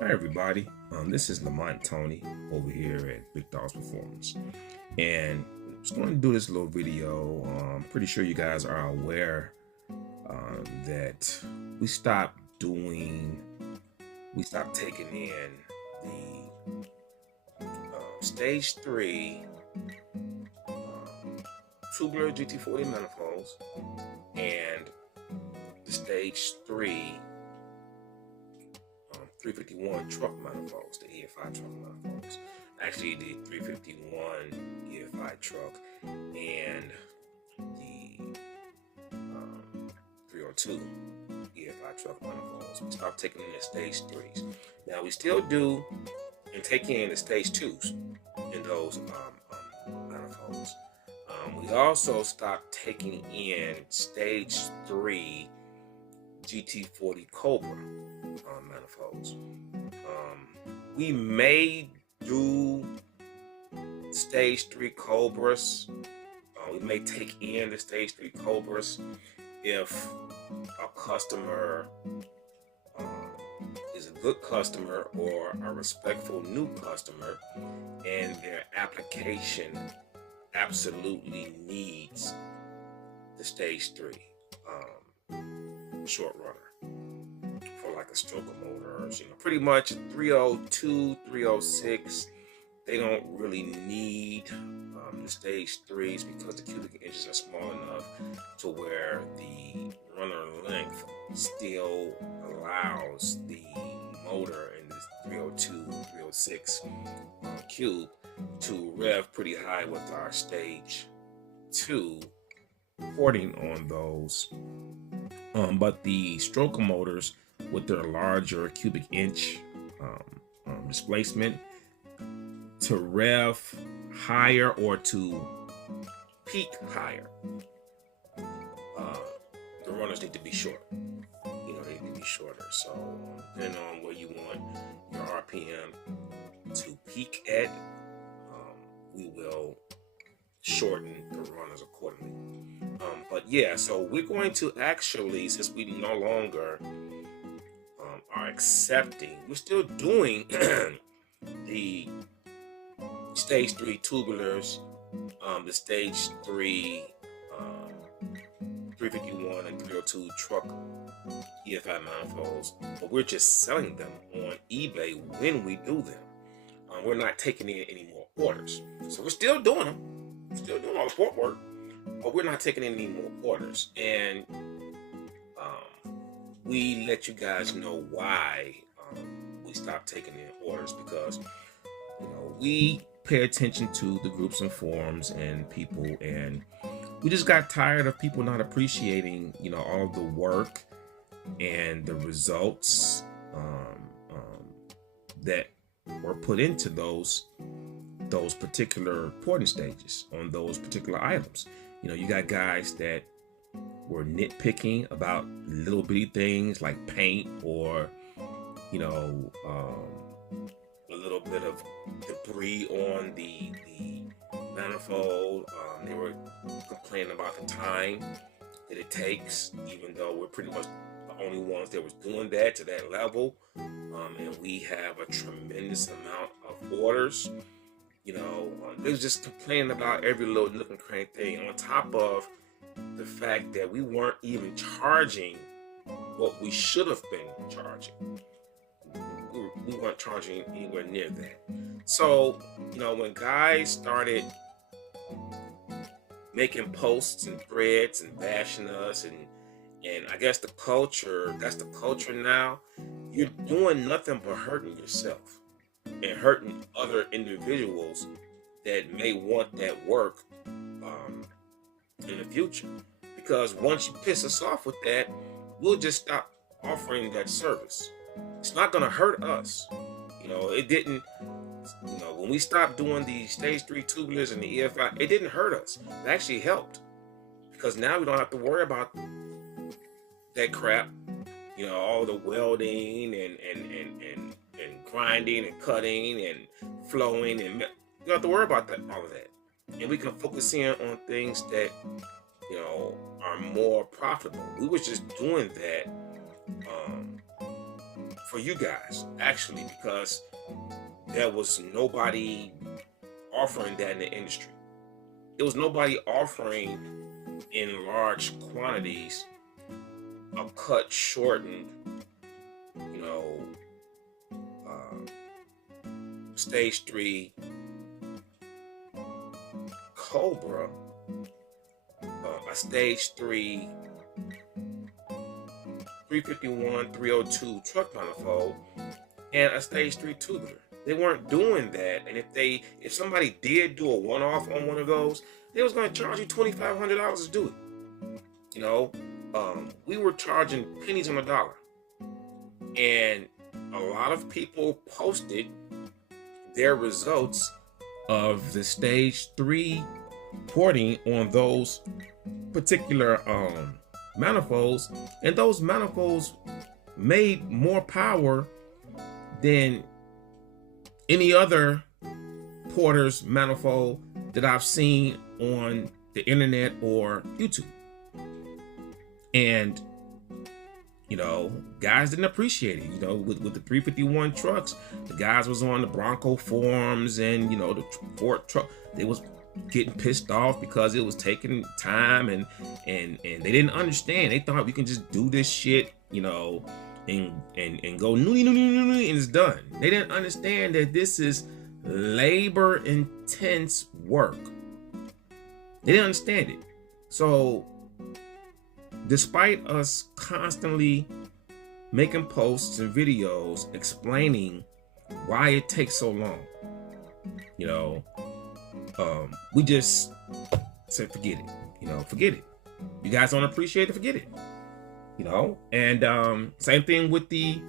Hi everybody, this is Lamont Tony over here at Big Dogs Performance, and I'm just going to do this little video. I'm pretty sure you guys are aware that we stopped taking in the stage 3 Tubular Gt40 manifolds and the stage 3 351 truck manifolds, the EFI truck manifolds. Actually, the 351 EFI truck and the 302 EFI truck manifolds. We stopped taking in the stage 3s. Now we still do and take in the stage 2s in those manifolds. We also stopped taking in stage 3 GT40 Cobra manifolds. We may do stage 3 Cobras. We may take in the stage 3 Cobras if a customer is a good customer or a respectful new customer and their application absolutely needs the stage 3 short runner for like a stroker motors, pretty much 302, 306. They don't really need the stage 3s because the cubic inches are small enough to where the runner length still allows the motor in this 302, 306 cube to rev pretty high with our stage 2 porting on those. But the stroker motors with their larger cubic inch displacement, to rev higher or to peak higher, the runners need to be short. They need to be shorter. So depending on where you want your RPM to peak at, we will shorten the runners accordingly. But yeah, so we're going to actually, since we no longer are accepting, we're still doing the stage 3 tubulars, the stage 3 351 and 302 truck EFI manifolds, but we're just selling them on eBay when we do them. We're not taking in any more orders. So we're still doing them. We're still doing all the port work, but we're not taking in any more orders. And we let you guys know why we stopped taking in orders, because we pay attention to the groups and forums and people, and we just got tired of people not appreciating all of the work and the results that were put into those particular porting stages on those particular items. You got guys that were nitpicking about little bitty things like paint or a little bit of debris on the manifold. They were complaining about the time that it takes, even though we're pretty much the only ones that was doing that to that level. And we have a tremendous amount of orders. They was just complaining about every little nook and cranny thing, on top of the fact that we weren't even charging what we should have been charging. We weren't charging anywhere near that. So, when guys started making posts and threads and bashing us, and I guess that's the culture now, you're doing nothing but hurting yourself and hurting other individuals that may want that work in the future. Because once you piss us off with that, we'll just stop offering that service. It's not going to hurt us. It didn't, when we stopped doing the stage 3 tubulars and the EFI, it didn't hurt us. It actually helped, because now we don't have to worry about that crap, all the welding and grinding and cutting and flowing, and you don't have to worry about all of that. And we can focus in on things that, are more profitable. We was just doing that for you guys, actually, because there was nobody offering that in the industry. There was nobody offering in large quantities a cut shortened, you know, stage 3 Cobra, a stage 3 351 302 truck manifold, and a stage 3 tubular. They weren't doing that, and if somebody did do a one-off on one of those, they was going to charge you $2,500 to do it. You know, we were charging pennies on the dollar, and a lot of people posted their results of the stage 3 porting on those particular manifolds, and those manifolds made more power than any other porter's manifold that I've seen on the internet or YouTube. And you know, guys didn't appreciate it. You know, with the 351 trucks, the guys was on the Bronco forums, and you know, the Ford truck, they was getting pissed off because it was taking time, and they didn't understand. They thought we can just do this shit, you know, and go and it's done. They didn't understand that this is labor intense work. They didn't understand it. So despite us constantly making posts and videos explaining why it takes so long, you know, we just said, forget it, you know, forget it. You guys don't appreciate it, forget it, you know. And same thing with the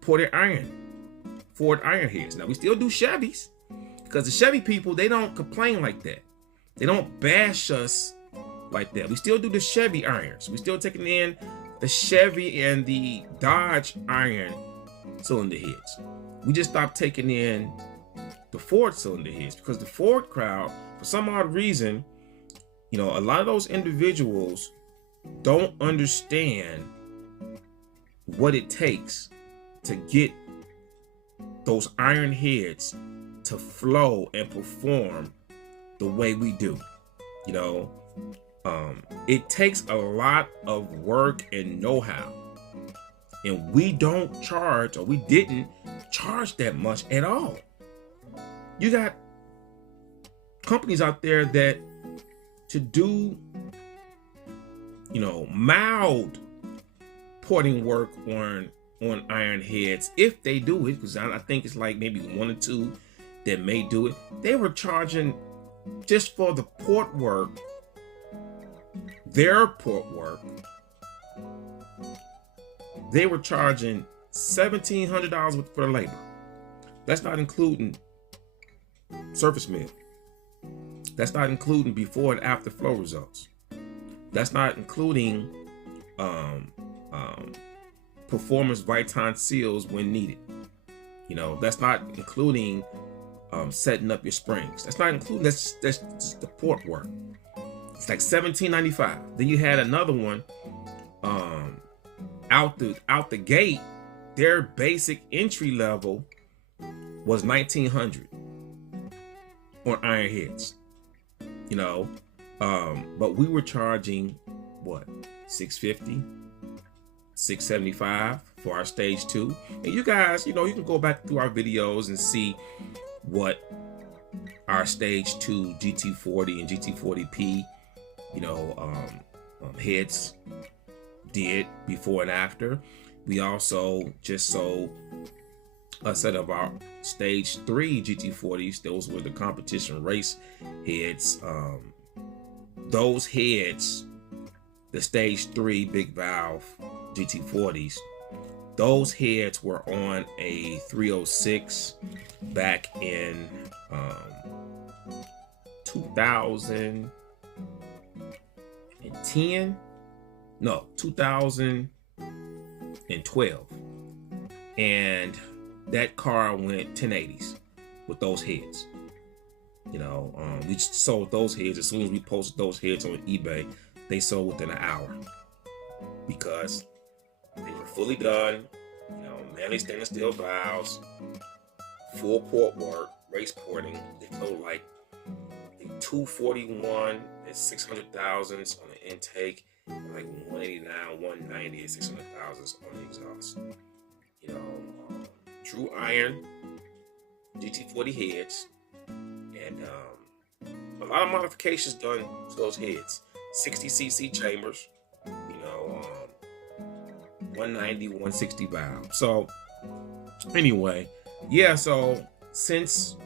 ported Ford iron heads. Now we still do Chevys, because the Chevy people, they don't complain like that. They don't bash us like that. We still do the Chevy irons. We still taking in the Chevy and the Dodge iron cylinder heads. We just stopped taking in the Ford cylinder heads, because the Ford crowd, for some odd reason, you know, a lot of those individuals don't understand what it takes to get those iron heads to flow and perform the way we do. You know, it takes a lot of work and know-how, and we don't charge, or we didn't charge that much at all. You got companies out there that, to do, you know, mild porting work on iron heads, if they do it, because I think it's like maybe 1 or 2 that may do it, they were charging just for the port work, their port work, they were charging $1,700 for labor. That's not including surface mill. That's not including before and after flow results. That's not including performance Viton seals when needed. You know, that's not including setting up your springs. That's not including, that's just the port work. It's like $1,795. Then you had another one out the gate. Their basic entry level was $1,900 on iron heads. You know, but we were charging what, $650, $675 for our stage 2. And you guys, you know, you can go back through our videos and see what our stage 2 GT40 and GT40P, you know, heads did before and after. We also just sold a set of our stage 3 GT40s. Those were the competition race heads. Those heads, the stage 3 big valve GT40s, those heads were on a 306 back in 2010. No, 2012. And that car went 1080s with those heads. You know, we sold those heads as soon as we posted those heads on eBay. They sold within an hour. because they were fully done, manly stainless steel valves, full port work, race porting. They totaled like 241 at 600 thousandths on the intake, and like 189, 190 at 600 thousandths on the exhaust. True iron GT40 heads, and a lot of modifications done to those heads. 60cc chambers, 190, 160 valve. So anyway, yeah, so since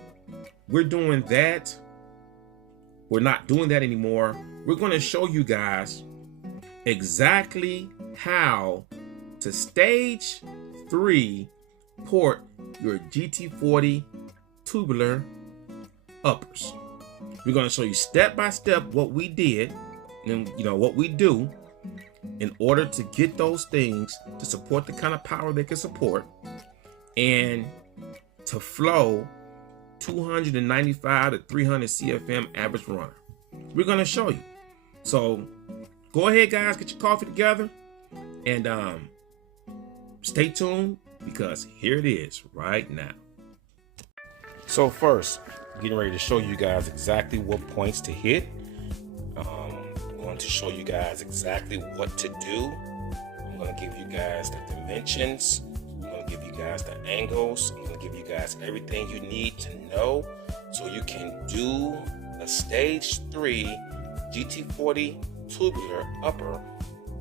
we're doing that, we're not doing that anymore. We're going to show you guys exactly how to stage 3 port your GT40 tubular uppers. We're going to show you step by step what we did and what we do in order to get those things to support the kind of power they can support and to flow 295 to 300 CFM average runner. We're going to show you. So go ahead, guys, get your coffee together and stay tuned, because here it is right now. So first, getting ready to show you guys exactly what points to hit. I'm going to show you guys exactly what to do. I'm going to give you guys the dimensions. I'm going to give you guys the angles. I'm going to give you guys everything you need to know so you can do a stage 3 GT40 tubular upper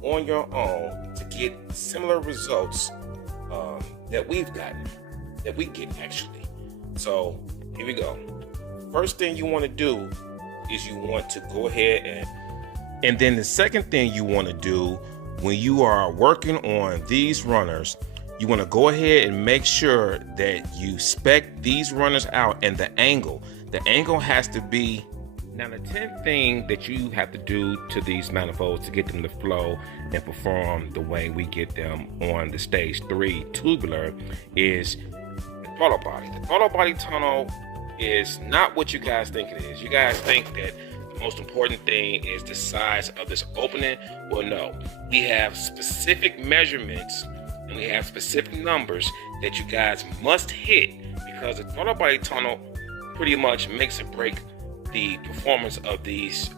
on your own to get similar results that we've gotten, that we get actually. So here we go. First thing you want to do is you want to go ahead and then the second thing you want to do when you are working on these runners, you want to go ahead and make sure that you spec these runners out, and the angle has to be. Now the 10th thing that you have to do to these manifolds to get them to flow and perform the way we get them on the stage 3 tubular is the throttle body. The throttle body tunnel is not what you guys think it is. You guys think that the most important thing is the size of this opening. Well, no. We have specific measurements and we have specific numbers that you guys must hit, because the throttle body tunnel pretty much makes or break the performance of these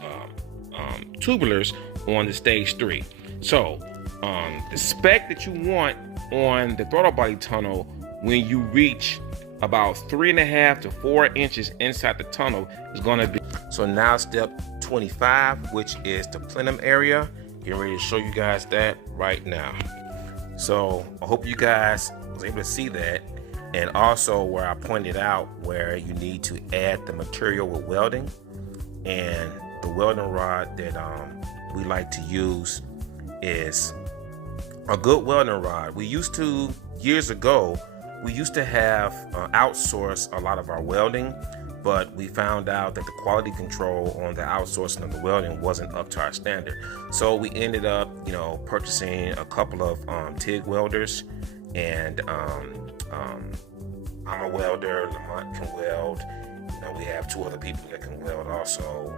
tubulars on the stage 3. So the spec that you want on the throttle body tunnel when you reach about 3.5 to 4 inches inside the tunnel is going to be. So now step 25, which is the plenum area. Getting ready to show you guys that right now. So I hope you guys was able to see that. And also where I pointed out where you need to add the material with welding, and the welding rod that we like to use is a good welding rod. Years ago, we used to have outsource a lot of our welding, but we found out that the quality control on the outsourcing of the welding wasn't up to our standard. So we ended up, purchasing a couple of TIG welders, and I'm a welder, Lamont can weld, we have 2 other people that can weld also.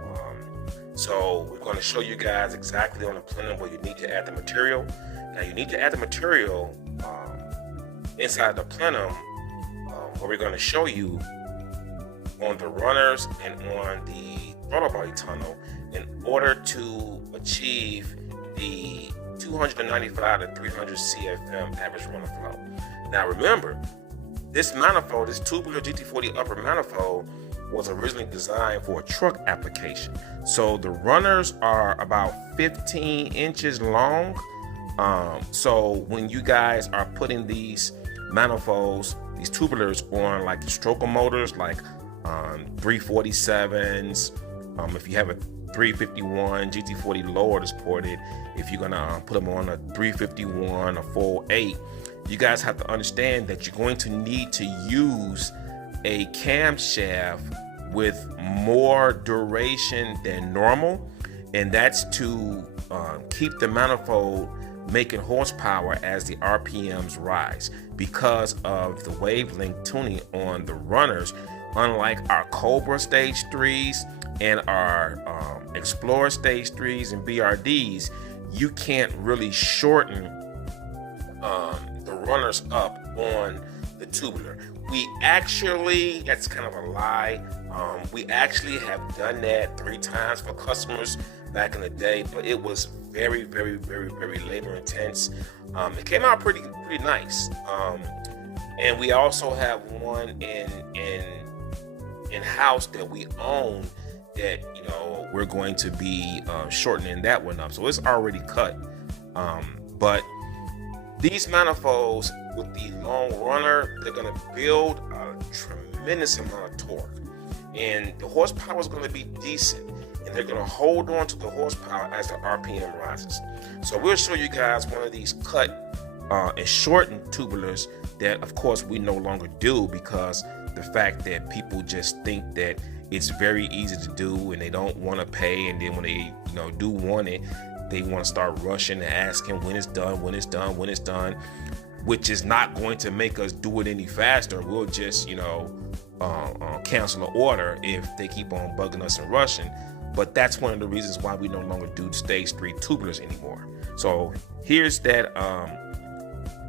So we're going to show you guys exactly on the plenum where you need to add the material. Now you need to add the material inside the plenum, where we're going to show you on the runners and on the throttle body tunnel in order to achieve the 295 to 300 CFM average runner flow. Now remember, this manifold, this tubular GT40 upper manifold, was originally designed for a truck application. So the runners are about 15 inches long. So when you guys are putting these manifolds, these tubulars on like the stroker motors, like 347s, if you have a 351 GT40 lower that's ported, if you're gonna put them on a 351 or 48, you guys have to understand that you're going to need to use a camshaft with more duration than normal, and that's to keep the manifold making horsepower as the RPMs rise, because of the wavelength tuning on the runners. Unlike our Cobra stage 3s and our Explorer stage 3s and BRDs, you can't really shorten the runners up on the tubular. We actually, that's kind of a lie. We actually have done that 3 times for customers back in the day, but it was very, very, very, very labor intense. It came out pretty nice. And we also have one in house that we own that, you know, we're going to be shortening that one up. So it's already cut. But these manifolds with the long runner, they're going to build a tremendous amount of torque. And the horsepower is going to be decent. And they're going to hold on to the horsepower as the RPM rises. So we'll show you guys one of these cut and shortened tubulars that, of course, we no longer do, because the fact that people just think that it's very easy to do and they don't want to pay, and then when they, you know, do want it, they want to start rushing and asking when it's done, when it's done, when it's done, which is not going to make us do it any faster. We'll just, you know, cancel an order if they keep on bugging us and rushing. But that's one of the reasons why we no longer do stage 3 tubulars anymore. So here's that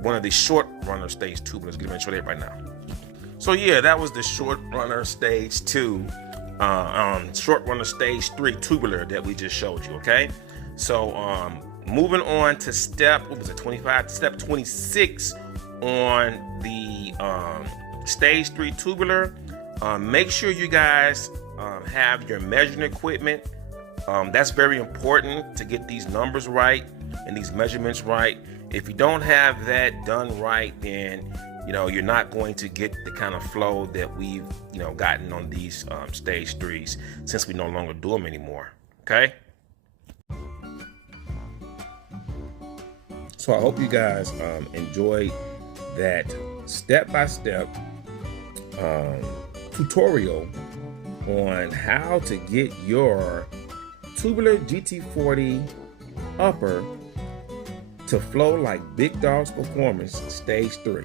one of the short runner stage tubulars. Get ready to show that right now. So yeah, that was the short runner stage 2, short runner stage 3 tubular that we just showed you. Okay, so moving on to step 25, step 26 on the stage 3 tubular. Make sure you guys have your measuring equipment. That's very important to get these numbers right and these measurements right. If you don't have that done right, then, you know, you're not going to get the kind of flow that we've, you know, gotten on these stage 3s, since we no longer do them anymore. Okay. So I hope you guys enjoyed that step-by-step tutorial on how to get your Tubular GT40 upper to flow like Big Dog's Performance stage 3.